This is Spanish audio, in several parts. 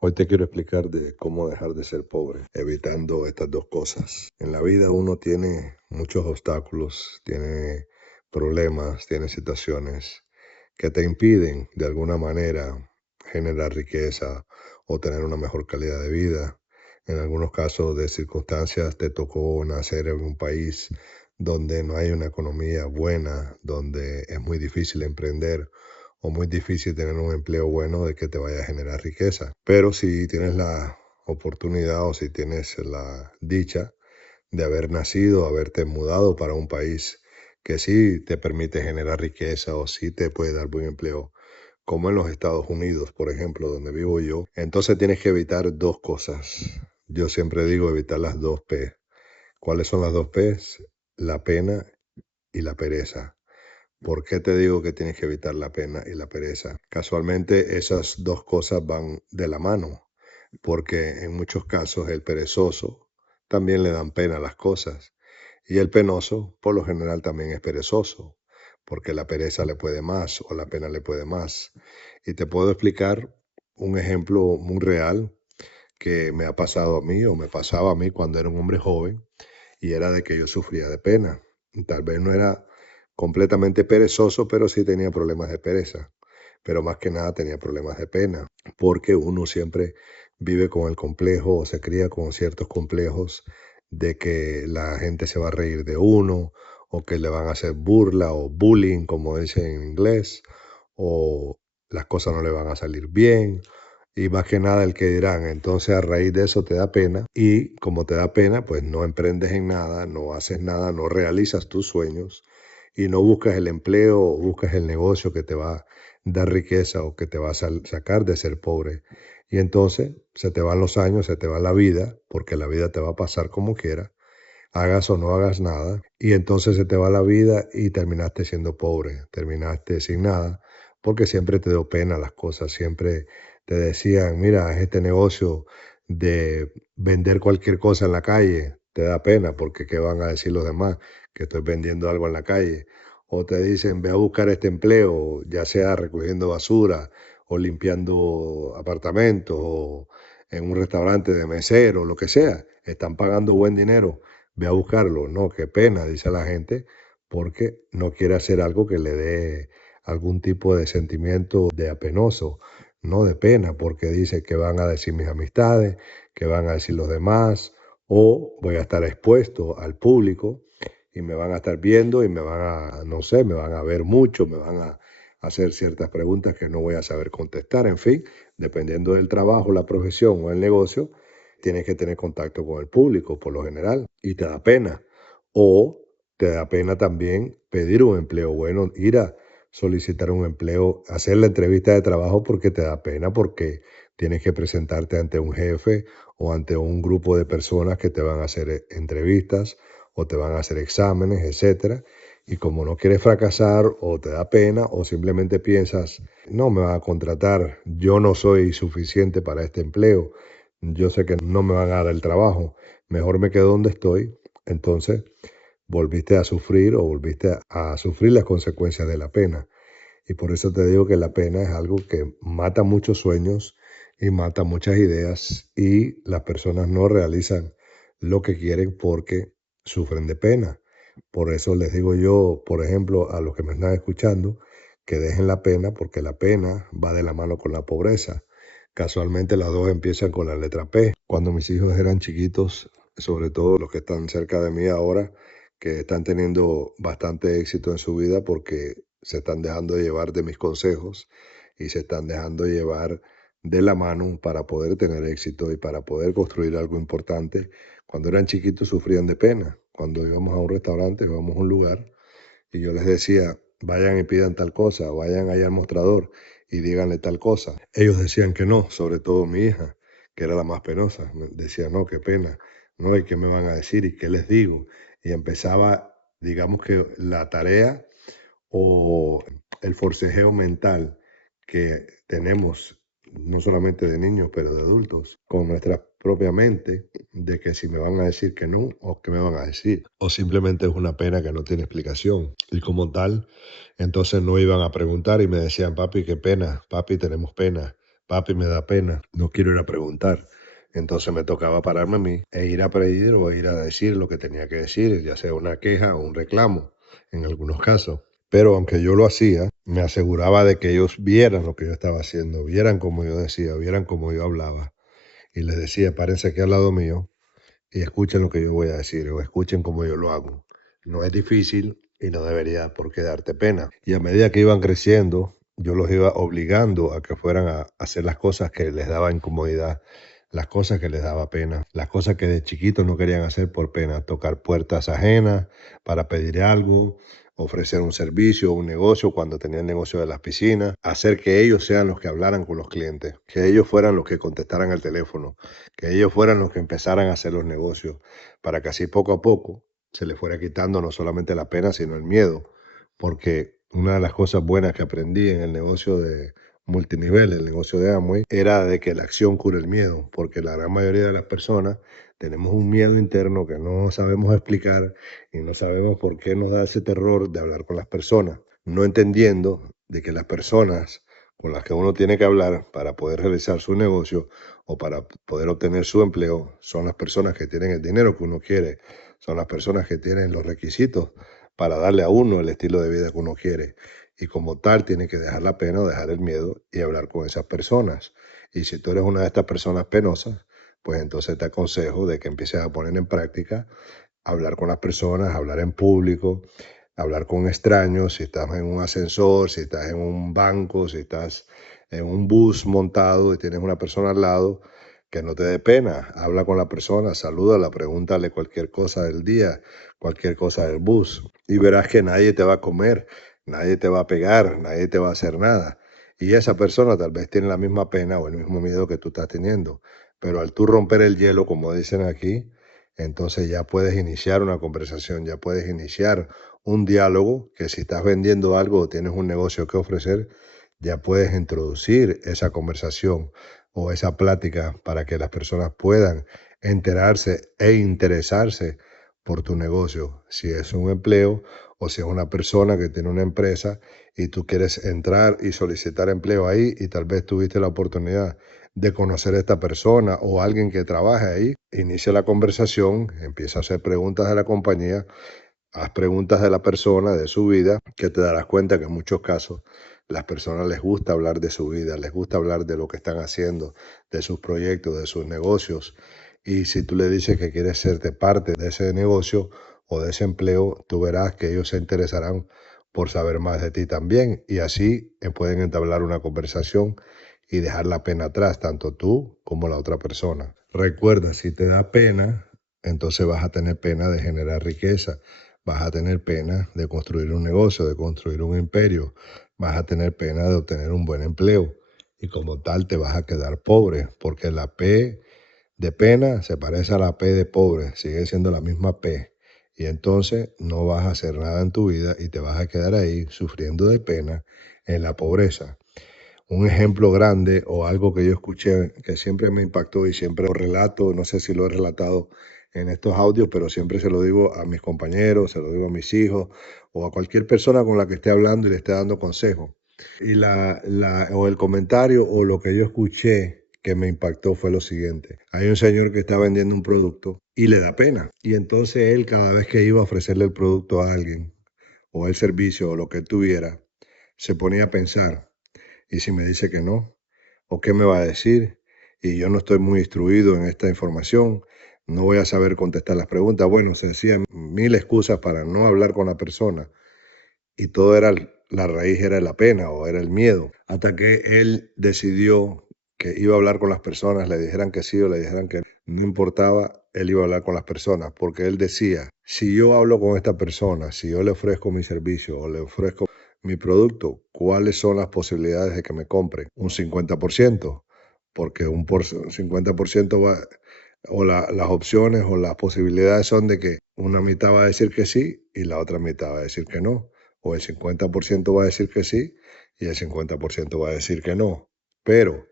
Hoy te quiero explicar de cómo dejar de ser pobre, evitando estas dos cosas. En la vida uno tiene muchos obstáculos, tiene problemas, tiene situaciones que te impiden de alguna manera generar riqueza o tener una mejor calidad de vida. En algunos casos de circunstancias te tocó nacer en un país donde no hay una economía buena, donde es muy difícil emprender o muy difícil tener un empleo bueno de que te vaya a generar riqueza. Pero si tienes la oportunidad o si tienes la dicha de haber nacido, haberte mudado para un país que sí te permite generar riqueza o sí te puede dar buen empleo, como en los Estados Unidos, por ejemplo, donde vivo yo, entonces tienes que evitar dos cosas. Yo siempre digo evitar las dos P. ¿Cuáles son las dos P? La pena y la pereza. ¿Por qué te digo que tienes que evitar la pena y la pereza? Casualmente esas dos cosas van de la mano, porque en muchos casos el perezoso también le dan pena a las cosas y el penoso por lo general también es perezoso, porque la pereza le puede más o la pena le puede más. Y te puedo explicar un ejemplo muy real que me ha pasado a mí o me pasaba a mí cuando era un hombre joven y era de que yo sufría de pena. Tal vez no era completamente perezoso, pero sí tenía problemas de pereza. Pero más que nada tenía problemas de pena, porque uno siempre vive con el complejo o se cría con ciertos complejos de que la gente se va a reír de uno o que le van a hacer burla o bullying, como dicen en inglés, o las cosas no le van a salir bien y más que nada el que dirán. Entonces a raíz de eso te da pena y como te da pena, pues no emprendes en nada, no haces nada, no realizas tus sueños y no buscas el empleo o buscas el negocio que te va a dar riqueza o que te va a sacar de ser pobre. Y entonces se te van los años, se te va la vida, porque la vida te va a pasar como quiera, hagas o no hagas nada, y entonces se te va la vida y terminaste siendo pobre, terminaste sin nada, porque siempre te dio pena las cosas, siempre te decían, mira, es este negocio de vender cualquier cosa en la calle, te da pena porque qué van a decir los demás que estoy vendiendo algo en la calle. O te dicen, ve a buscar este empleo, ya sea recogiendo basura o limpiando apartamentos o en un restaurante de mesero, lo que sea. Están pagando buen dinero, ve a buscarlo. No, qué pena, dice la gente, porque no quiere hacer algo que le dé algún tipo de sentimiento de apenoso, no de pena, porque dice que van a decir mis amistades, que van a decir los demás, o voy a estar expuesto al público y me van a estar viendo y me van a, no sé, me van a ver mucho, me van a hacer ciertas preguntas que no voy a saber contestar. En fin, dependiendo del trabajo, la profesión o el negocio, tienes que tener contacto con el público por lo general y te da pena. O te da pena también pedir un empleo bueno, ir a solicitar un empleo, hacer la entrevista de trabajo porque te da pena, porque tienes que presentarte ante un jefe o ante un grupo de personas que te van a hacer entrevistas o te van a hacer exámenes, etcétera. Y como no quieres fracasar o te da pena o simplemente piensas, no me van a contratar, yo no soy suficiente para este empleo, yo sé que no me van a dar el trabajo, mejor me quedo donde estoy, entonces volviste a sufrir o volviste a sufrir las consecuencias de la pena. Y por eso te digo que la pena es algo que mata muchos sueños y mata muchas ideas y las personas no realizan lo que quieren porque sufren de pena. Por eso les digo yo, por ejemplo, a los que me están escuchando, que dejen la pena porque la pena va de la mano con la pobreza. Casualmente las dos empiezan con la letra P. Cuando mis hijos eran chiquitos, sobre todo los que están cerca de mí ahora, que están teniendo bastante éxito en su vida porque se están dejando llevar de mis consejos y se están dejando llevar de la mano para poder tener éxito y para poder construir algo importante. Cuando eran chiquitos sufrían de pena. Cuando íbamos a un restaurante, íbamos a un lugar y yo les decía, vayan y pidan tal cosa, vayan allá al mostrador y díganle tal cosa. Ellos decían que no, sobre todo mi hija, que era la más penosa. Me decía, no, qué pena, no, ¿y qué me van a decir? ¿Y qué les digo? Y empezaba, digamos que la tarea o el forcejeo mental que tenemos, no solamente de niños, pero de adultos, con nuestra propia mente, de que si me van a decir que no, o qué me van a decir, o simplemente es una pena que no tiene explicación. Y como tal, entonces no iban a preguntar y me decían, papi, qué pena, papi, tenemos pena, papi, me da pena, no quiero ir a preguntar. Entonces me tocaba pararme a mí e ir a pedir o ir a decir lo que tenía que decir, ya sea una queja o un reclamo, en algunos casos. Pero aunque yo lo hacía, me aseguraba de que ellos vieran lo que yo estaba haciendo, vieran cómo yo decía, vieran cómo yo hablaba. Y les decía, párense aquí al lado mío y escuchen lo que yo voy a decir o escuchen cómo yo lo hago. No es difícil y no debería por qué darte pena. Y a medida que iban creciendo, yo los iba obligando a que fueran a hacer las cosas que les daba incomodidad, las cosas que les daba pena, las cosas que de chiquitos no querían hacer por pena, tocar puertas ajenas para pedir algo, ofrecer un servicio o un negocio cuando tenía el negocio de las piscinas, hacer que ellos sean los que hablaran con los clientes, que ellos fueran los que contestaran el teléfono, que ellos fueran los que empezaran a hacer los negocios, para que así poco a poco se les fuera quitando no solamente la pena, sino el miedo, porque una de las cosas buenas que aprendí en el negocio de multinivel, el negocio de Amway, era de que la acción cura el miedo, porque la gran mayoría de las personas tenemos un miedo interno que no sabemos explicar y no sabemos por qué nos da ese terror de hablar con las personas, no entendiendo de que las personas con las que uno tiene que hablar para poder realizar su negocio o para poder obtener su empleo son las personas que tienen el dinero que uno quiere, son las personas que tienen los requisitos para darle a uno el estilo de vida que uno quiere. Y como tal, tiene que dejar la pena o dejar el miedo y hablar con esas personas. Y si tú eres una de estas personas penosas, pues entonces te aconsejo de que empieces a poner en práctica hablar con las personas, hablar en público, hablar con extraños, si estás en un ascensor, si estás en un banco, si estás en un bus montado y tienes una persona al lado, que no te dé pena, habla con la persona, salúdala, pregúntale cualquier cosa del día, cualquier cosa del bus y verás que nadie te va a comer, nadie te va a pegar, nadie te va a hacer nada. Y esa persona tal vez tiene la misma pena o el mismo miedo que tú estás teniendo, pero al tú romper el hielo, como dicen aquí, entonces ya puedes iniciar una conversación, ya puedes iniciar un diálogo que si estás vendiendo algo o tienes un negocio que ofrecer, ya puedes introducir esa conversación o esa plática para que las personas puedan enterarse e interesarse por tu negocio. Si es un empleo o si es una persona que tiene una empresa y tú quieres entrar y solicitar empleo ahí y tal vez tuviste la oportunidad de conocer a esta persona o alguien que trabaje ahí, inicia la conversación, empieza a hacer preguntas de la compañía, haz preguntas de la persona, de su vida, que te darás cuenta que en muchos casos las personas les gusta hablar de su vida, les gusta hablar de lo que están haciendo, de sus proyectos, de sus negocios. Y si tú le dices que quieres serte parte de ese negocio o de ese empleo, tú verás que ellos se interesarán por saber más de ti también y así pueden entablar una conversación y dejar la pena atrás, tanto tú como la otra persona. Recuerda, si te da pena, entonces vas a tener pena de generar riqueza, vas a tener pena de construir un negocio, de construir un imperio, vas a tener pena de obtener un buen empleo y como tal te vas a quedar pobre, porque la P de pena se parece a la P de pobre, sigue siendo la misma P. Y entonces no vas a hacer nada en tu vida y te vas a quedar ahí sufriendo de pena en la pobreza. Un ejemplo grande o algo que yo escuché que siempre me impactó y siempre lo relato, no sé si lo he relatado en estos audios, pero siempre se lo digo a mis compañeros, se lo digo a mis hijos o a cualquier persona con la que esté hablando y le esté dando consejo. Y o el comentario o lo que yo escuché que me impactó fue lo siguiente. Hay un señor que está vendiendo un producto y le da pena. Y entonces él cada vez que iba a ofrecerle el producto a alguien o el servicio o lo que tuviera, se ponía a pensar, ¿y si me dice que no? ¿O qué me va a decir? Y yo no estoy muy instruido en esta información, no voy a saber contestar las preguntas. Bueno, se decían mil excusas para no hablar con la persona y todo era, la raíz era la pena o era el miedo, hasta que él decidió que iba a hablar con las personas, le dijeran que sí o le dijeran que no importaba, él iba a hablar con las personas, porque él decía, si yo hablo con esta persona, si yo le ofrezco mi servicio o le ofrezco mi producto, ¿cuáles son las posibilidades de que me compren? Un 50%, porque un 50% va, o las opciones o las posibilidades son de que una mitad va a decir que sí y la otra mitad va a decir que no. O el 50% va a decir que sí y el 50% va a decir que no. Pero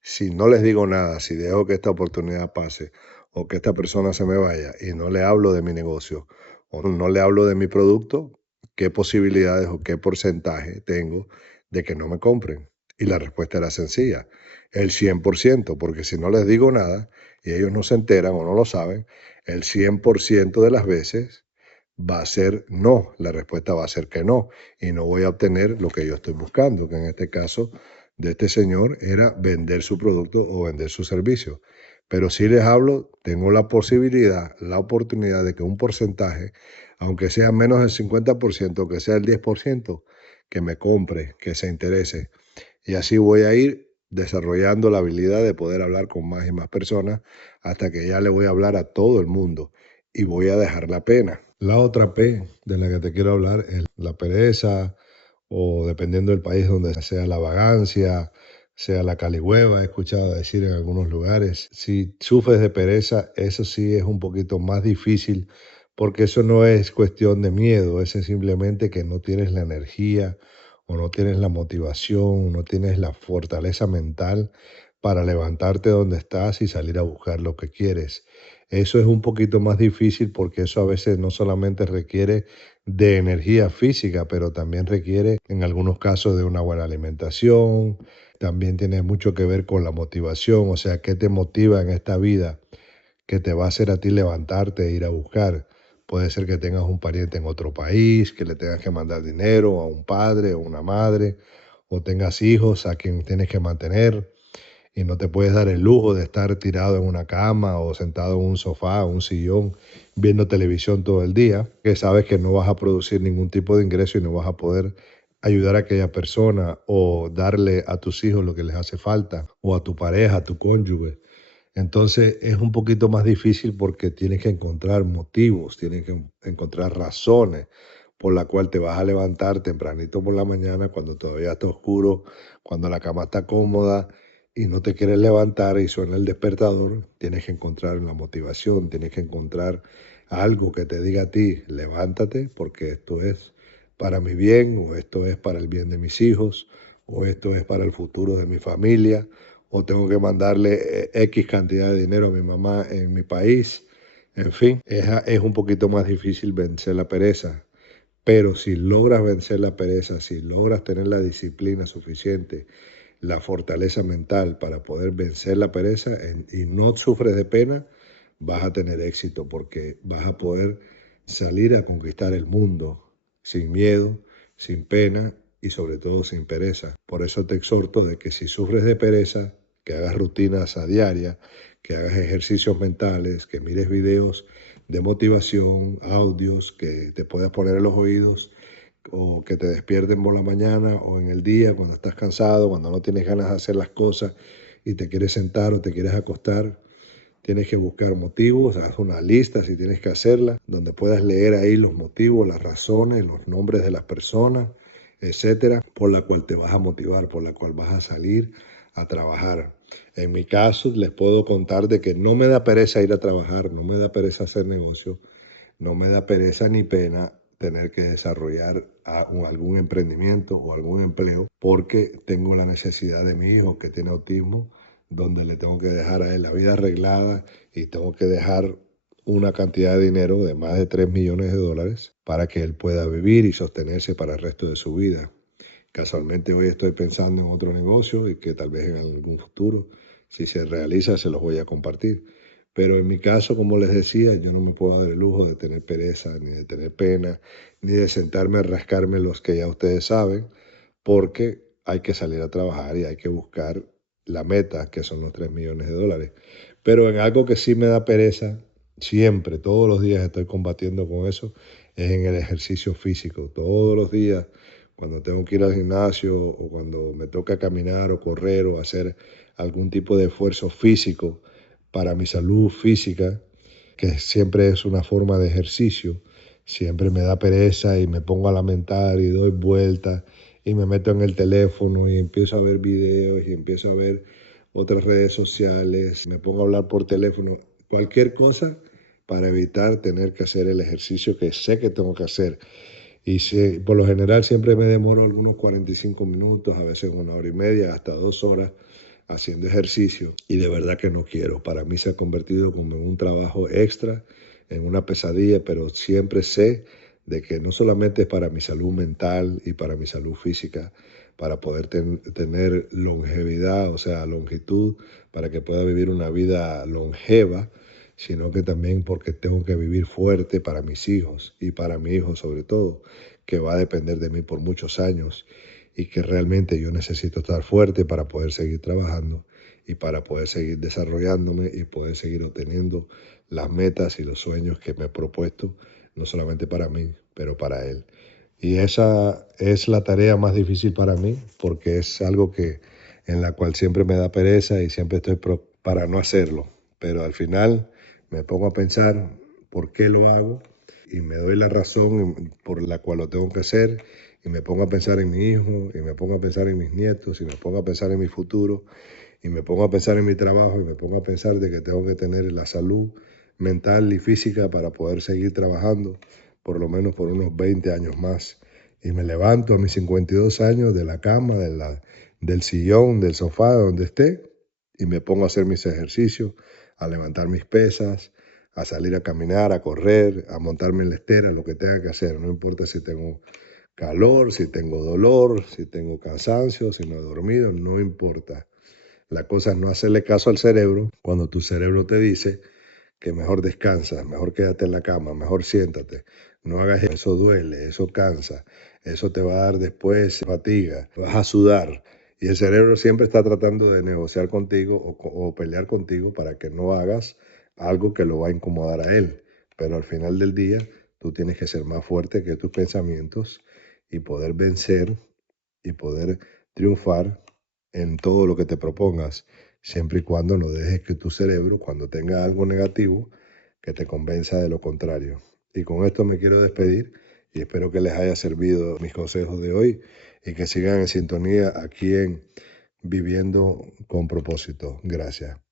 si no les digo nada, si dejo que esta oportunidad pase o que esta persona se me vaya y no le hablo de mi negocio o no le hablo de mi producto, ¿qué posibilidades o qué porcentaje tengo de que no me compren? Y la respuesta era sencilla, el 100%, porque si no les digo nada y ellos no se enteran o no lo saben, el 100% de las veces va a ser no, la respuesta va a ser que no, y no voy a obtener lo que yo estoy buscando, que en este caso de este señor era vender su producto o vender su servicio. Pero si les hablo, tengo la posibilidad, la oportunidad de que un porcentaje, aunque sea menos del 50%, que sea el 10%, que me compre, que se interese. Y así voy a ir desarrollando la habilidad de poder hablar con más y más personas hasta que ya le voy a hablar a todo el mundo y voy a dejar la pena. La otra P de la que te quiero hablar es la pereza o dependiendo del país donde sea la vagancia, sea la caligüeva, he escuchado decir en algunos lugares. Si sufres de pereza, eso sí es un poquito más difícil porque eso no es cuestión de miedo, eso es simplemente que no tienes la energía o no tienes la motivación, no tienes la fortaleza mental para levantarte donde estás y salir a buscar lo que quieres. Eso es un poquito más difícil porque eso a veces no solamente requiere de energía física, pero también requiere en algunos casos de una buena alimentación. También tiene mucho que ver con la motivación, o sea, qué te motiva en esta vida que te va a hacer a ti levantarte e ir a buscar. Puede ser que tengas un pariente en otro país, que le tengas que mandar dinero a un padre o una madre, o tengas hijos a quien tienes que mantener y no te puedes dar el lujo de estar tirado en una cama o sentado en un sofá o un sillón viendo televisión todo el día, que sabes que no vas a producir ningún tipo de ingreso y no vas a poder ayudar a aquella persona o darle a tus hijos lo que les hace falta o a tu pareja, a tu cónyuge. Entonces es un poquito más difícil porque tienes que encontrar motivos, tienes que encontrar razones por la cual te vas a levantar tempranito por la mañana cuando todavía está oscuro, cuando la cama está cómoda y no te quieres levantar y suena el despertador. Tienes que encontrar la motivación, tienes que encontrar algo que te diga a ti, levántate porque esto es para mi bien o esto es para el bien de mis hijos o esto es para el futuro de mi familia o tengo que mandarle X cantidad de dinero a mi mamá en mi país. En fin, es un poquito más difícil vencer la pereza, pero si logras vencer la pereza, si logras tener la disciplina suficiente, la fortaleza mental para poder vencer la pereza y no sufres de pena, vas a tener éxito porque vas a poder salir a conquistar el mundo sin miedo, sin pena y sobre todo sin pereza. Por eso te exhorto de que si sufres de pereza, que hagas rutinas a diaria, que hagas ejercicios mentales, que mires videos de motivación, audios que te puedas poner en los oídos o que te despierten por la mañana o en el día cuando estás cansado, cuando no tienes ganas de hacer las cosas y te quieres sentar o te quieres acostar. Tienes que buscar motivos, haz una lista si tienes que hacerla, donde puedas leer ahí los motivos, las razones, los nombres de las personas, etcétera, por la cual te vas a motivar, por la cual vas a salir a trabajar. En mi caso, les puedo contar de que no me da pereza ir a trabajar, no me da pereza hacer negocio, no me da pereza ni pena tener que desarrollar algún emprendimiento o algún empleo porque tengo la necesidad de mi hijo que tiene autismo, donde le tengo que dejar a él la vida arreglada y tengo que dejar una cantidad de dinero de más de 3 millones de dólares para que él pueda vivir y sostenerse para el resto de su vida. Casualmente hoy estoy pensando en otro negocio y que tal vez en algún futuro, si se realiza, se los voy a compartir. Pero en mi caso, como les decía, yo no me puedo dar el lujo de tener pereza, ni de tener pena, ni de sentarme a rascarme los que ya ustedes saben, porque hay que salir a trabajar y hay que buscar la meta, que son los 3 millones de dólares. Pero en algo que sí me da pereza, siempre, todos los días estoy combatiendo con eso, es en el ejercicio físico. Todos los días, cuando tengo que ir al gimnasio o cuando me toca caminar o correr o hacer algún tipo de esfuerzo físico, para mi salud física, que siempre es una forma de ejercicio, siempre me da pereza y me pongo a lamentar y doy vueltas y me meto en el teléfono y empiezo a ver videos y empiezo a ver otras redes sociales, me pongo a hablar por teléfono, cualquier cosa para evitar tener que hacer el ejercicio que sé que tengo que hacer. Y por lo general siempre me demoro algunos 45 minutos, a veces 1 hora y media, hasta 2 horas haciendo ejercicio y de verdad que no quiero. Para mí se ha convertido como en un trabajo extra, en una pesadilla, pero siempre sé de que no solamente es para mi salud mental y para mi salud física, para poder tener longevidad, o sea, longitud, para que pueda vivir una vida longeva, sino que también porque tengo que vivir fuerte para mis hijos y para mi hijo sobre todo, que va a depender de mí por muchos años y que realmente yo necesito estar fuerte para poder seguir trabajando y para poder seguir desarrollándome y poder seguir obteniendo las metas y los sueños que me he propuesto, no solamente para mí, pero para él. Y esa es la tarea más difícil para mí, porque es algo que en la cual siempre me da pereza y siempre estoy para no hacerlo. Pero al final me pongo a pensar por qué lo hago y me doy la razón por la cual lo tengo que hacer y me pongo a pensar en mi hijo y me pongo a pensar en mis nietos y me pongo a pensar en mi futuro y me pongo a pensar en mi trabajo y me pongo a pensar de que tengo que tener la salud mental y física para poder seguir trabajando por lo menos por unos 20 años más. Y me levanto a mis 52 años de la cama, del sillón, del sofá, donde esté, y me pongo a hacer mis ejercicios, a levantar mis pesas, a salir a caminar, a correr, a montarme en la estera, lo que tenga que hacer. No importa si tengo calor, si tengo dolor, si tengo cansancio, si no he dormido, no importa. La cosa es no hacerle caso al cerebro cuando tu cerebro te dice que mejor descansa, mejor quédate en la cama, mejor siéntate, no hagas eso, duele, eso cansa, eso te va a dar después fatiga, vas a sudar. Y el cerebro siempre está tratando de negociar contigo o pelear contigo para que no hagas algo que lo va a incomodar a él. Pero al final del día, tú tienes que ser más fuerte que tus pensamientos y poder vencer y poder triunfar en todo lo que te propongas, siempre y cuando no dejes que tu cerebro, cuando tenga algo negativo, que te convenza de lo contrario. Y con esto me quiero despedir y espero que les haya servido mis consejos de hoy y que sigan en sintonía aquí en Viviendo con Propósito. Gracias.